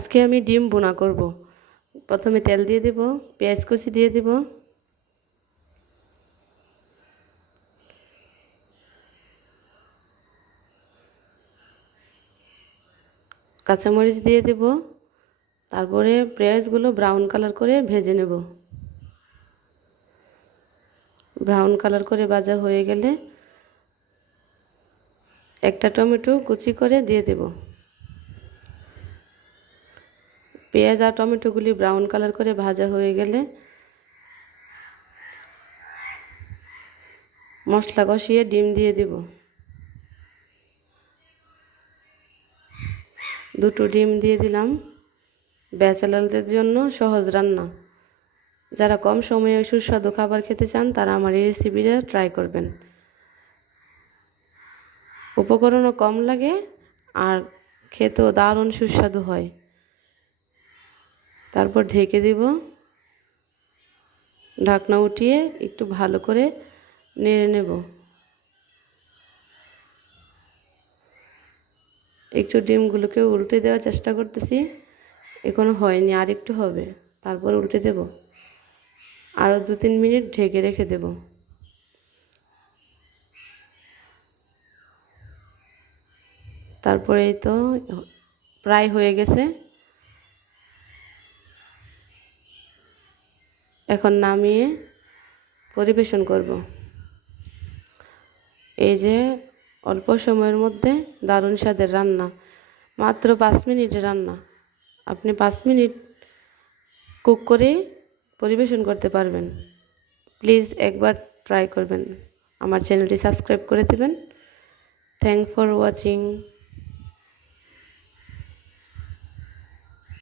আজকে আমি ডিম ভুনা করব। প্রথমে তেল দিয়ে দেব, পেঁয়াজ কুচি দিয়ে দেব, কাঁচামরিচ দিয়ে দেব, তারপরে পেঁয়াজগুলো ব্রাউন কালার করে ভেজে নেব। ব্রাউন কালার করে ভাজা হয়ে গেলে একটা টমেটো কুচি করে দিয়ে দেব। পেঁয়াজ আর টমেটোগুলি ব্রাউন কালার করে ভাজা হয়ে গেলে মশলা কষিয়ে ডিম দিয়ে দেব। দুটো ডিম দিয়ে দিলাম। ব্যাচেলারদের জন্য সহজ রান্না। যারা কম সময়ে সুস্বাদু খাবার খেতে চান তারা আমার এই রেসিপিটা ট্রাই করবেন। উপকরণও কম লাগে আর খেতেও দারুণ সুস্বাদু হয়। তারপর ঢেকে দিব। ঢাকনা উঠিয়ে একটু ভালো করে নেড়ে নেব। একটু ডিমগুলোকে উল্টে দেওয়ার চেষ্টা করতেছি, এখনো হয়নি, আর একটু হবে। তারপর উল্টে দেব। আরও 2-3 মিনিট ঢেকে রেখে দেব। তারপরে এই তো প্রায় হয়ে গেছে। এখন নামিয়ে পরিবেশন করব। এই যে অল্প সময়ের মধ্যে দারুণ স্বাদের রান্না, মাত্র 5 মিনিটের রান্না। আপনি 5 মিনিট কুক করে পরিবেশন করতে পারবেন। প্লিজ একবার ট্রাই করবেন। আমার চ্যানেলটি সাবস্ক্রাইব করে দেবেন। Thank for watching.